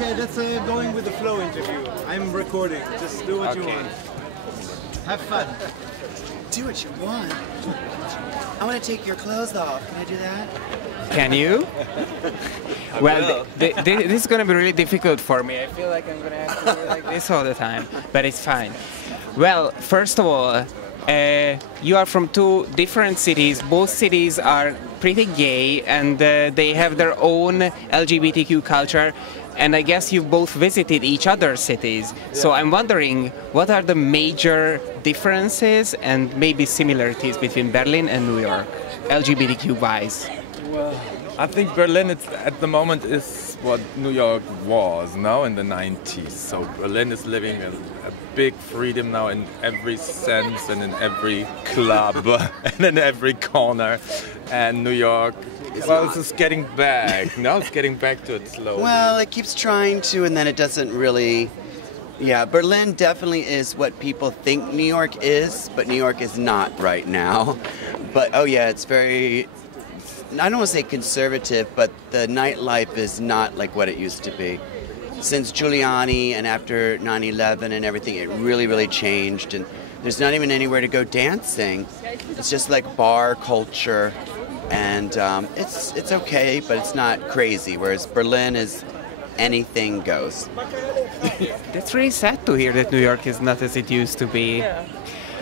Okay, that's a going with the flow interview. I'm recording. Just do what you want. Have fun. Do what you want. I want to take your clothes off. Can I do that? Can you? Well, this is going to be really difficult for me. I feel like I'm going to have to do like this all the time, but it's fine. Well, first of all, you are from two different cities. Both cities are pretty gay, and they have their own LGBTQ culture. And I guess you both visited each other's cities. So I'm wondering, what are the major differences and maybe similarities between Berlin and New York, LGBTQ-wise? Well, I think Berlin at the moment is what New York was now in the 90s. So Berlin is living a big freedom now in every sense and in every club and in every corner. And New York, well, it's just getting back. Now it's getting back to it slowly. Well, it keeps trying to, and then it doesn't really. Yeah, Berlin definitely is what people think New York is, but New York is not right now. But, oh yeah, it's very, I don't want to say conservative, but the nightlife is not like what it used to be. Since Giuliani and after 9/11 and everything, it really, really changed. And there's not even anywhere to go dancing. It's just like bar culture. And it's okay, but it's not crazy, whereas Berlin is anything goes. That's really sad to hear that New York is not as it used to be.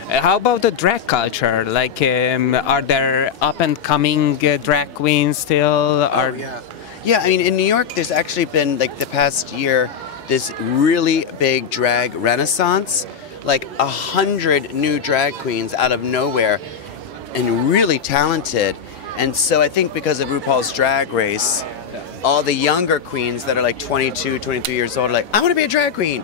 How about the drag culture? Like, are there up-and-coming drag queens still? Oh, yeah. Yeah, I mean, in New York, there's actually been, like, the past year, this really big drag renaissance. Like, 100 new drag queens out of nowhere, and really talented. And so I think because of RuPaul's Drag Race, all the younger queens that are like 22, 23 years old are like, I want to be a drag queen.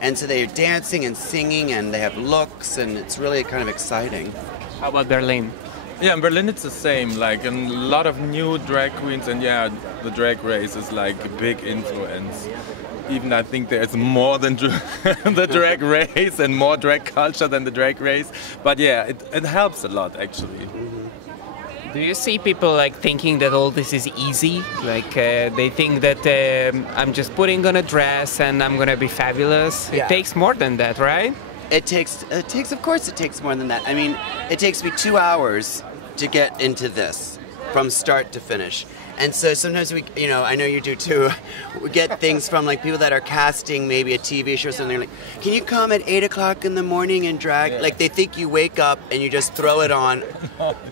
And so they're dancing and singing and they have looks and it's really kind of exciting. How about Berlin? Yeah, in Berlin it's the same, like a lot of new drag queens, and yeah, the Drag Race is like a big influence. Even I think there's more than the Drag Race and more drag culture than the Drag Race. But yeah, it helps a lot actually. Do you see people like thinking that all this is easy? Like they think that I'm just putting on a dress and I'm gonna be fabulous. Yeah. It takes more than that, right? It takes, of course it takes more than that. I mean, it takes me 2 hours to get into this from start to finish. And so sometimes we, you know, I know you do too, we get things from like people that are casting maybe a TV show or something, like, can you come at 8 o'clock in the morning and drag? Like they think you wake up and you just throw it on,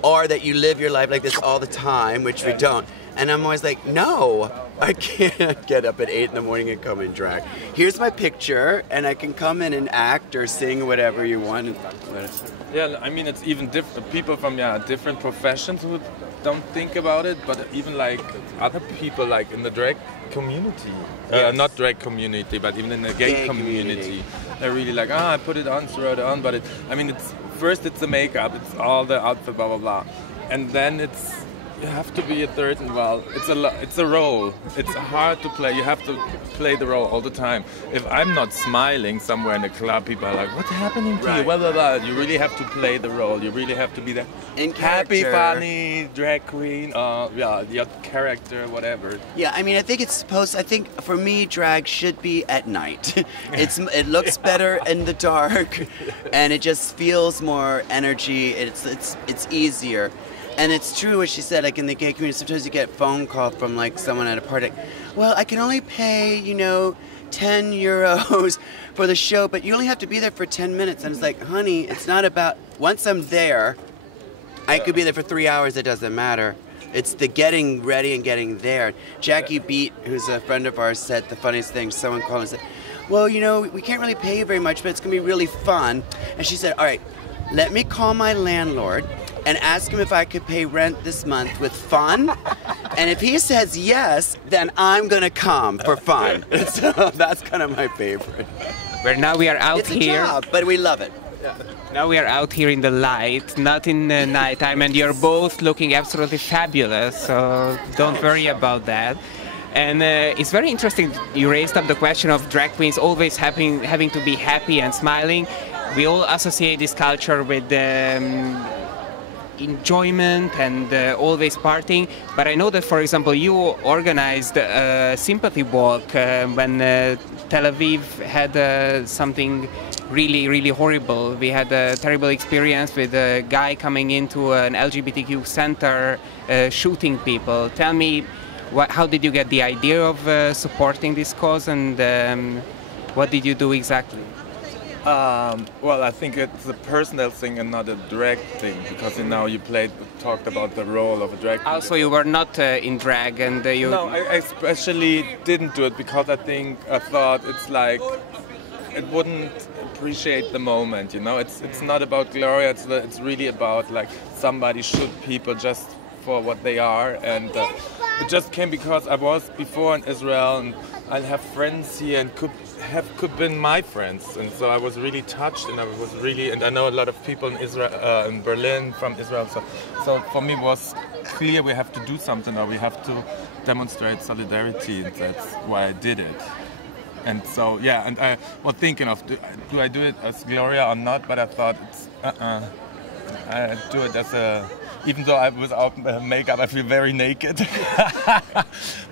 or that you live your life like this all the time, which we don't. And I'm always like, no, I can't get up at 8 in the morning and come and drag. Here's my picture, and I can come in and act or sing whatever you want. Yeah, I mean, it's even different. People from different professions who don't think about it, but even like other people, like in the drag community, not drag community, but even in the gay community, they're really like, I put it on, throw it on. But I mean, it's first it's the makeup, it's all the outfit, blah blah blah, and then you have to be a certain, well, it's a role. It's hard to play. You have to play the role all the time. If I'm not smiling somewhere in a club, people are like, what's happening to you? Blah, blah, blah. You really have to play the role. You really have to be that happy, funny, drag queen, your character, whatever. Yeah, I mean, I think for me, drag should be at night. It looks better in the dark, and it just feels more energy. It's easier. And it's true what she said, like in the gay community, sometimes you get a phone call from like someone at a party. Well, I can only pay, 10 euros for the show, but you only have to be there for 10 minutes. And it's like, honey, it's not about, once I'm there, I could be there for 3 hours, it doesn't matter. It's the getting ready and getting there. Jackie Beat, who's a friend of ours, said the funniest thing. Someone called and said, well, we can't really pay you very much, but it's going to be really fun. And she said, all right, let me call my landlord and ask him if I could pay rent this month with fun. And if he says yes, then I'm going to come for fun. So that's kind of my favorite. Where now we are out here. It's a job, but we love it. Now we are out here in the light, not in the nighttime, and you're both looking absolutely fabulous, so don't worry about that. And it's very interesting you raised up the question of drag queens always having to be happy and smiling. We all associate this culture with enjoyment and always partying. But I know that, for example, you organized a sympathy walk when Tel Aviv had something really horrible. We had a terrible experience with a guy coming into an LGBTQ center shooting people. Tell me, how did you get the idea of supporting this cause, and what did you do exactly? Well, I think it's a personal thing and not a drag thing, because you talked about the role of a drag queen. Also, you were not in drag, and you... No, I especially didn't do it because I thought it's like, it wouldn't appreciate the moment, It's not about Gloria, it's really about like somebody shoot people just for what they are, and it just came because I was before in Israel, and I have friends here and could been my friends, and so I was really touched, and I know a lot of people in Israel, in Berlin, from Israel. So for me it was clear we have to do something, or we have to demonstrate solidarity, and that's why I did it. And so and I was thinking of do I do it as Gloria or not? But I thought it's I do it as a. Even though without makeup I feel very naked.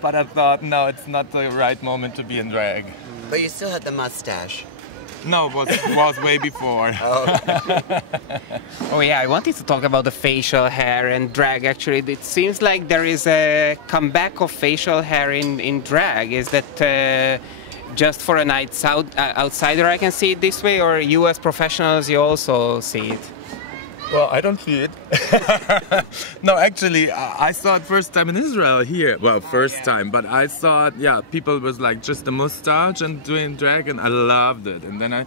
But I thought, no, it's not the right moment to be in drag. But you still had the mustache. No, it was way before. Oh yeah, I wanted to talk about the facial hair and drag. Actually, it seems like there is a comeback of facial hair in drag. Is that just for an outsider I can see it this way, or you as professionals you also see it? Well, I don't see it. No, actually, I saw it first time in Israel here. Well, first time, but I saw it, people was like just a mustache and doing drag, and I loved it. And then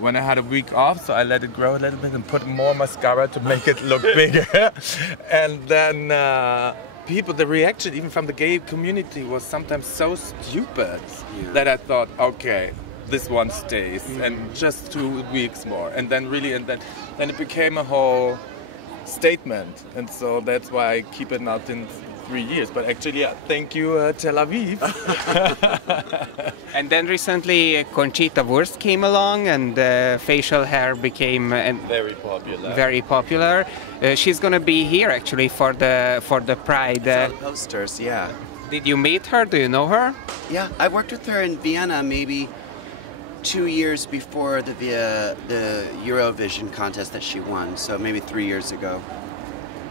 when I had a week off, so I let it grow a little bit and put more mascara to make it look bigger. And then the reaction, even from the gay community, was sometimes so stupid that I thought, okay, this one stays, and just 2 weeks more, and then it became a whole statement, and so that's why I keep it now in 3 years. But actually, thank you, Tel Aviv. And then recently, Conchita Wurst came along, and facial hair became very popular. Very popular. She's gonna be here actually for the Pride. Posters, yeah. Did you meet her? Do you know her? Yeah, I worked with her in Vienna maybe 2 years before the Eurovision contest that she won, so maybe 3 years ago.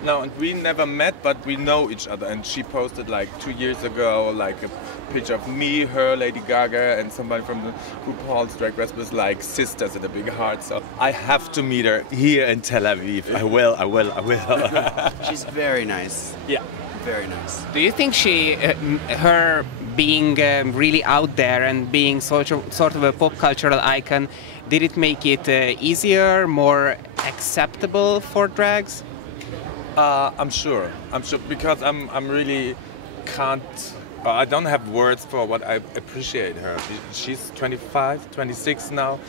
No, and we never met, but we know each other. And she posted like 2 years ago, like a picture of me, her, Lady Gaga, and somebody from the RuPaul's Drag Race was like sisters in a big heart. So I have to meet her here in Tel Aviv. I will. She's very nice. Yeah. Very nice. Do you think her being really out there and being sort of a pop cultural icon, did it make it easier, more acceptable for drags? I'm sure, because I'm really can't. I don't have words for what I appreciate her. She's 25, 26 now,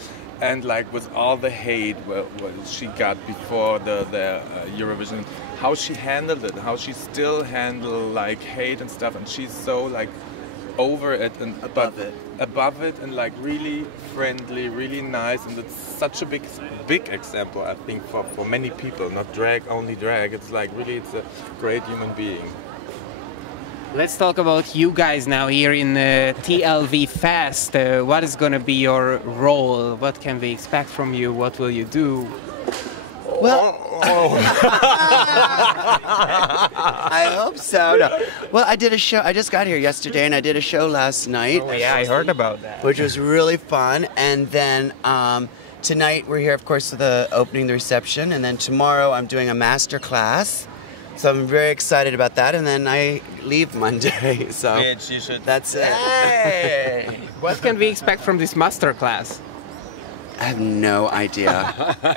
and like with all the hate what she got before the Eurovision, how she handled it, how she still handle like hate and stuff, and she's so like over it and above it, and like really friendly, really nice, and it's such a big example, I think, for many people, not only drag. It's like really, it's a great human being. Let's talk about you guys now here in TLVFest. What is going to be your role? What can we expect from you? What will you do? Well, I hope so. No. Well, I did a show. I just got here yesterday, and I did a show last night. Oh yeah, I heard about that. Which was really fun. And then tonight we're here, of course, for the opening, the reception, and then tomorrow I'm doing a master class. So I'm very excited about that, and then I leave Monday. So that's it. Hey! What can we expect from this master class? I have no idea.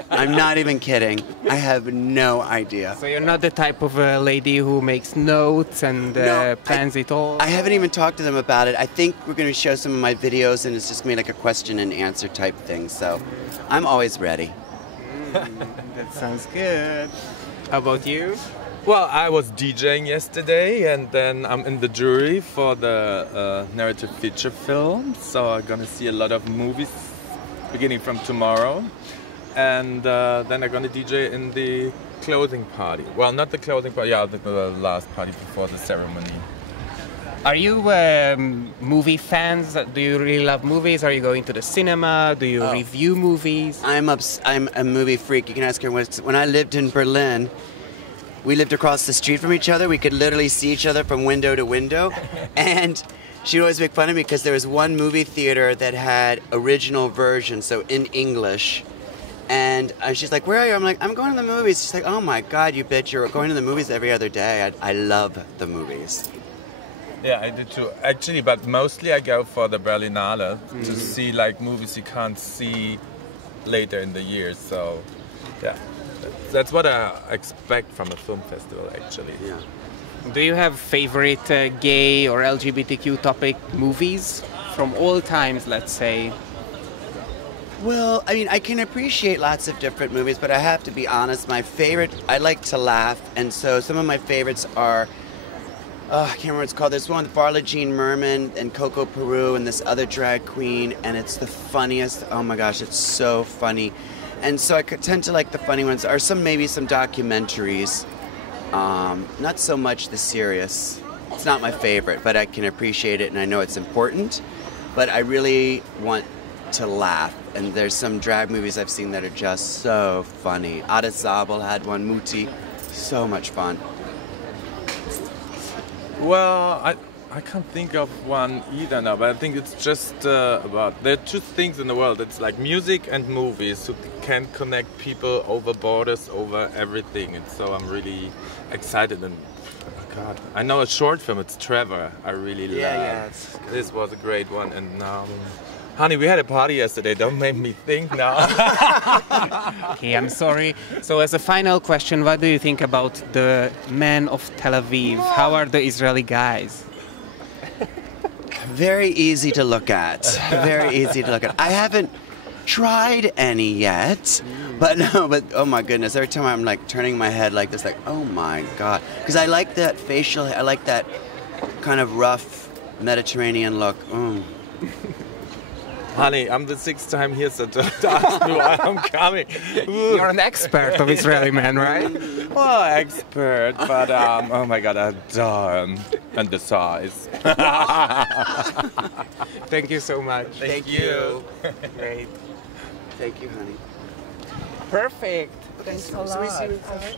I'm not even kidding. I have no idea. So you're not the type of lady who makes notes and plans it all? I haven't even talked to them about it. I think we're going to show some of my videos, and it's just going to be like a question and answer type thing. So I'm always ready. That sounds good. How about you? Well, I was DJing yesterday, and then I'm in the jury for the narrative feature film. So I'm going to see a lot of movies beginning from tomorrow. and then I'm gonna DJ in the closing party. Well, not the closing party, yeah, the last party before the ceremony. Are you movie fans? Do you really love movies? Are you going to the cinema? Do you review movies? I'm a movie freak. You can ask her. When I lived in Berlin, we lived across the street from each other. We could literally see each other from window to window. And she'd always make fun of me because there was one movie theater that had original version, so in English. And she's like, "Where are you?" I'm like, "I'm going to the movies." She's like, "Oh my God, you bitch, you're going to the movies every other day." I love the movies. Yeah, I do too. Actually, but mostly I go for the Berlinale to see like movies you can't see later in the year. So, yeah, that's what I expect from a film festival, actually. Yeah. Do you have favorite gay or LGBTQ topic movies from all times, let's say? Well, I mean, I can appreciate lots of different movies, but I have to be honest, my favorite, I like to laugh, and so some of my favorites are, I can't remember what it's called. There's one with Barla Jean Merman and Coco Peru and this other drag queen, and it's the funniest. Oh my gosh, it's so funny. And so I tend to like the funny ones, or maybe some documentaries. Not so much the serious. It's not my favorite, but I can appreciate it and I know it's important. But I really want to laugh, and there's some drag movies I've seen that are just so funny. Ada Zabel had one, Muti, so much fun. Well, I can't think of one either now, but I think it's just about, there are two things in the world. It's like music and movies who can connect people over borders, over everything. And so I'm really excited. And oh God, I know a short film, it's Trevor, I really love. Yeah. This was a great one. And now, honey, we had a party yesterday, don't make me think now. Okay, I'm sorry. So as a final question, what do you think about the men of Tel Aviv? How are the Israeli guys? Very easy to look at. Very easy to look at. I haven't tried any yet, but oh my goodness, every time I'm like turning my head like this, like, oh my God. Because I like that facial, I like that kind of rough Mediterranean look. Honey, I'm the 6th time here, so don't ask me why I'm coming. You're an expert of Israeli men, right? Well, expert, but oh my God, I adore him. And the size. Thank you so much. Thank you. Great. Thank you, honey. Perfect. Thanks a lot.